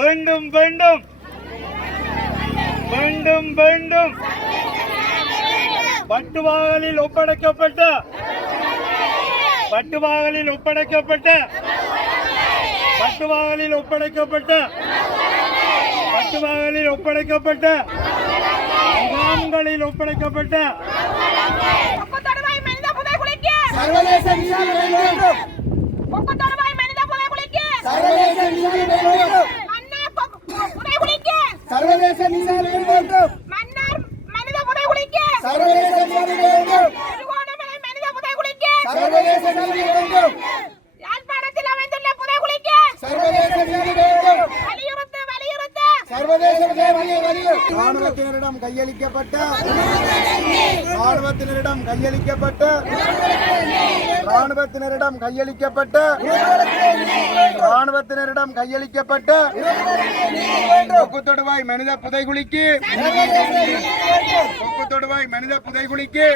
வேண்டும் வேண்டும் வேண்டும் வேண்டும் பட்டுவாகலில் ஒப்படைக்கப்பட்ட பட்டுவாகலில் ஒப்படைக்கப்பட்ட பட்டுவாகலில் ஒப்படைக்கப்பட்ட பட்டுவாகலில் ஒப்படைக்கப்பட்ட முகாம்களில் ஒப்படைக்கப்பட்ட சர்வதேச விசாரணை வேண்டும். சர்வதேச விசாரணை வேண்டும். சர்வதேச விசாரணை வேண்டும். சர்வதேச விசாரணை வேண்டும். சர்வதேச நீதி வேண்டும். யாழ்ப்பாணத்தில் அமைந்துள்ள புதைகுழிக்கு சர்வதேச நீதி வேண்டும். வலியுறுத்து வலியுறுத்து சர்வதேச வலியுறுத்து. ராணுவத்தினரிடம் கையளிக்கப்பட்ட ராணுவத்தினரிடம் கையளிக்கப்பட்ட ராணுவத்தினரிடம் கையளிக்கப்பட்ட ராணுவத்தினரிடம் கையளிக்கப்பட்ட கொக்குத்தொடுவாய் மனித புதைகுழிக்கு கொக்குத்தொடுவாய் மனித புதைகுழிக்கு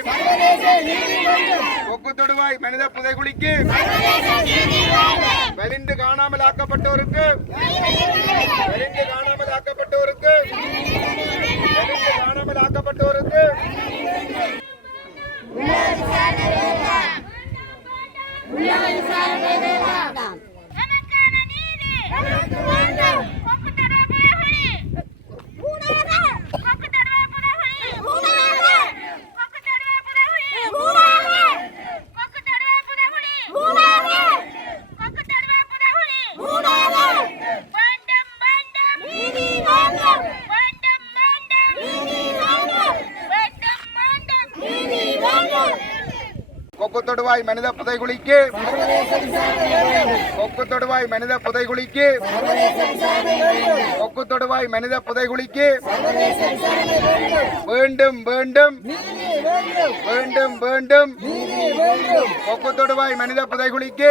கொக்குத்தொடுவாய் மனித புதைகுழிக்கு வெளிந்து காணாமல் ஆக்கப்பட்டோருக்கு வெளிந்து காணாமல் ஆக்கப்பட்டோருக்கு வெளிந்து காணாமல் ஆக்கப்பட்டோருக்கு நமக்கான நீதி நமக்கு வேண்டும். கொக்குத்தொடுவாய் புதைகுழி கொக்குத்தொடுவாய் புதைகுழி கொக்குத்தொடுவாய் புதைகுழி கொக்குத்தொடுவாய் புதைகுழி கொக்குத்தொடுவாய் புதைகுழி வேண்டும் வேண்டும் நீதி வேண்டும். வேண்டும் வேண்டும் நீதி வேண்டும். வேண்டும் வேண்டும் நீதி வேண்டும். கொக்குத்தொடுவாய் மனித புதைகுழிக்கு கொக்குத்தொடுவாய் மனித புதைகுழிக்கு கொக்குத்தொடுவாய் மனித புதைகுழிக்கு வேண்டும் வேண்டும் வேண்டும் வேண்டும் கொக்குத்தொடுவாய் மனித புதைகுழிக்கு